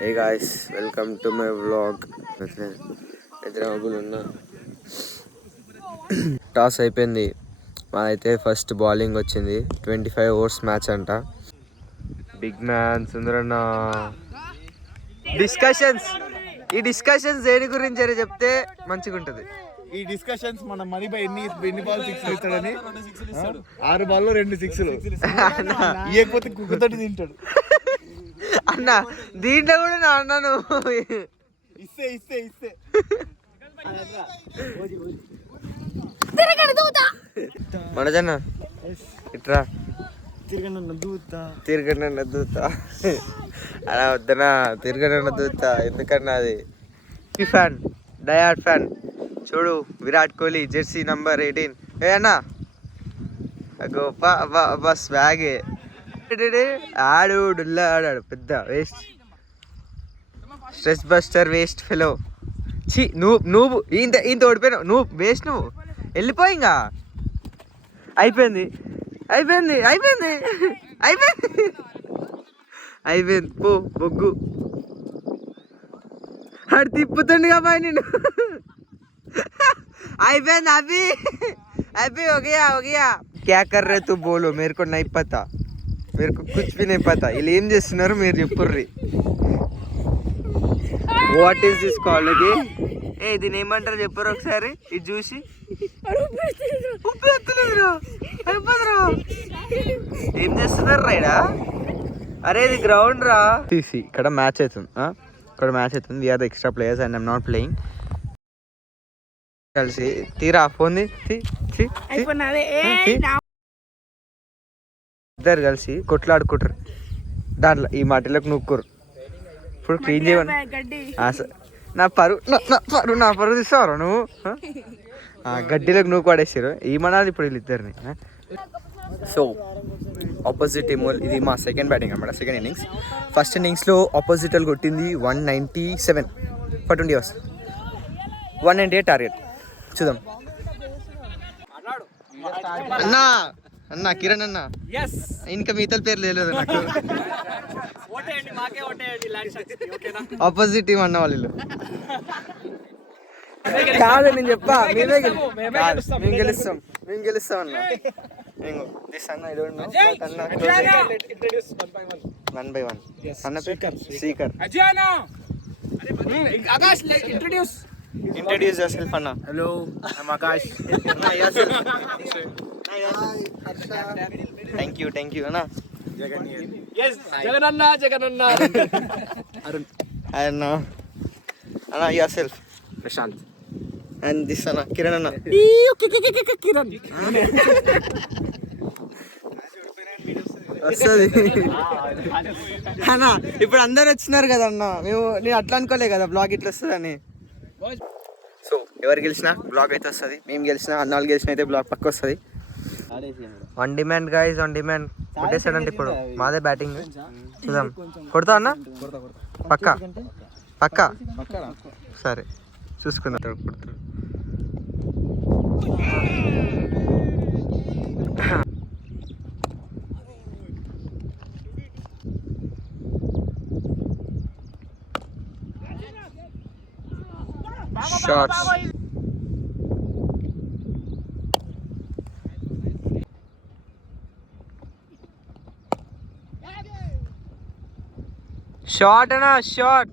Hey guys, welcome to my vlog. హైదరాబాద్లో ఉన్న toss అయిపోయింది. మాదైతే ఫస్ట్ బౌలింగ్ వచ్చింది. 25 overs మ్యాచ్ అంట. బిగ్ మ్యాన్ సుందరన్న ఈ డిస్కషన్స్ దేని గురించి అని చెప్తే మంచిగా ఉంటుంది. ఈ డిస్కషన్స్ మన మనీపై ఎన్ని బాల్ 6 ఇస్తాడని 6 బాల్లో 2 6లు ఇవ్వకపోతే కుక్కతోటి తింటాడు అన్న. దీంట్లో కూడా నా అన్నను ఇస్తే మనజన్న ఇట్రా తిరగనన్న దూత అలా వద్దనా. తిరగనన్న దూత ఎందుకన్నా అది ఫ్యాన్, డయాడ్ ఫ్యాన్. చూడు విరాట్ కోహ్లీ జెర్సీ నంబర్ 18. ఏ అన్నా స్వాగే ఆడాడు పెద్ద waste, stress buster, waste fellow. ఛీ నువ్వు ఇంత ఓడిపోయినావు. నువ్వు వేస్ట్, నువ్వు వెళ్ళిపోయి. ఇంకా అయిపోయింది పో బొగ్గు. ఆడు తిప్పుతుండు కాబట్టి నేను అయిపోయింది. अभी हो गया क्या कर रहे तू बोलो, मेरे को नहीं पता, मेरे को कुछ भी नहीं पता. వీళ్ళు ఏం చేస్తున్నారు మీరు చెప్పుర్రి. What is this call? దీన్ని ఏమంటారు చెప్పరు ఒకసారి. ఇది చూసి ఏం చేస్తున్నారు రైడా? అరే ఇది గ్రౌండ్ రా. తీసి ఇక్కడ మ్యాచ్ అవుతుంది. We're the extra players and I'm not playing. కలిసి తీరా ఫోన్ ఇద్దరు కలిసి కొట్లాడుకుంటారు. దాంట్లో ఈ మట్టిలోకి నూక్కురు. ఇప్పుడు క్లీన్ చేయమని నా పరువు తీస్తావు నువ్వు. గడ్డిలోకి నూకు పడేసారు. ఏమనాలి ఇప్పుడు వీళ్ళిద్దరిని. సో ఆపోజిట్ టీమ్, ఇది మా సెకండ్ బ్యాటింగ్ అనమాట, సెకండ్ ఇన్నింగ్స్. ఫస్ట్ ఇన్నింగ్స్లో ఆపోజిట్ వాళ్ళు కొట్టింది 197 for 20 overs, 198 టార్గెట్. చూద్దాం. అన్నా కిరణ్ అన్న, ఇంకా మిగతా పేరు లేదు నాకు. ఆపోజిట్ టీం అన్న వాళ్ళు కాదు. నేను చెప్పా మేము గెలుస్తాం అన్న. వన్ బై వన్ అన్న పేరు Srikar. Introduce yourself, Anna. Hello, I'm Akash. Thank you, Anna. Jagan here. Yes, Jagananna. Anna, yourself. Prashant. And this Anna, Kiran Anna. Kiran. వస్తుంది అన్న. ఇప్పుడు అందరు వచ్చినారు కదా అన్న. నేను అట్లా అనుకోలే కదా బ్లాగ్ ఇట్లా వస్తుందని. సో ఎవరు గెలిచినా బ్లాగ్ అయితే వస్తుంది. మేము గెలిచినా, అన్నాళ్ళు గెలిచిన అయితే బ్లాగ్ పక్క వస్తుంది. One demand guys, one demand కొట్టేసాడంటే ఇప్పుడు మాదే బ్యాటింగ్. చూద్దాం. కొడతా అన్న పక్క సరే చూసుకుందాం. కొడుతాడు. Shots. Shot and a shot.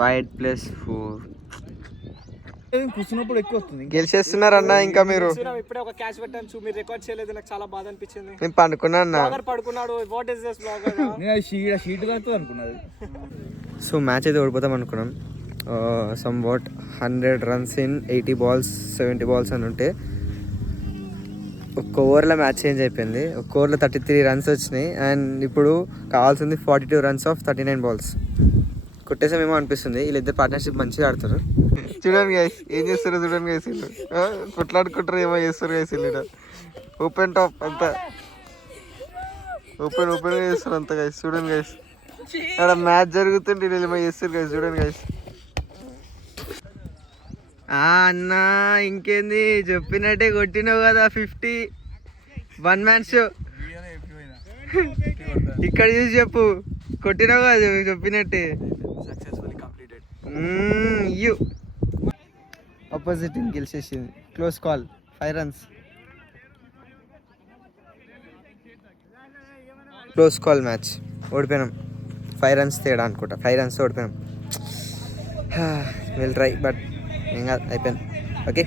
Wide plus 4. కూర్చున్నప్పుడు ఎక్కువ వస్తుంది. గెలిచేస్తున్నారన్న. ఇంకా మీరు ఇప్పుడే ఒక క్యాచ్ పెట్టాను, మీరు రికార్డ్ చేయలేదు. నాకు చాలా బాధ అనిపించింది. నేను పడుకున్నా అన్న. పడుకున్నాడు. What is this blogger? Sheet కాదు అనుకున్నది. సో మ్యాచ్ అయితే ఓడిపోతాం అనుకున్నాం. Some what 100 runs in 80 balls 70 balls అని ఉంటే ఒక్క ఓవర్లో మ్యాచ్ చేంజ్ అయిపోయింది. ఒక్క ఓవర్లో 33 runs వచ్చినాయి. అండ్ ఇప్పుడు కావాల్సింది 42 runs of 39 balls. కొట్టేసామేమో అనిపిస్తుంది. వీళ్ళిద్దరు పార్ట్నర్షిప్ మంచిగా ఆడతారు. చూడండి గైస్ ఏం చేస్తారు. చూడండి గైస్ వీళ్ళు కొట్లాడుకుంటారు, ఏమో చేస్తారు గైస్ వీళ్ళు. ఓపెన్ టాప్ అంతా ఓపెన్ చేస్తారు అంతా గైస్. చూడండి గైస్, అక్కడ మ్యాచ్ జరుగుతుంటే వీళ్ళు ఏమో చేస్తారు గైస్. చూడండి గైస్ అన్నా ఇంకేంది చెప్పినట్టే కొట్టినావు కదా 50 1 మ్యాన్ షో. ఇక్కడ చూసి చెప్పు కొట్టినావు కదా చెప్పినట్టే. యూ ఆపోజిట్ టీం గెలిచేసింది. Close call 5 runs. Close call match ఓడిపోయినాం. 5 runs తేడా అనుకుంటా. 5 runs ఓడిపోయినాం. విల్ ట్రై బట్ ఏం కాదు అయిపోయింది. ఓకే.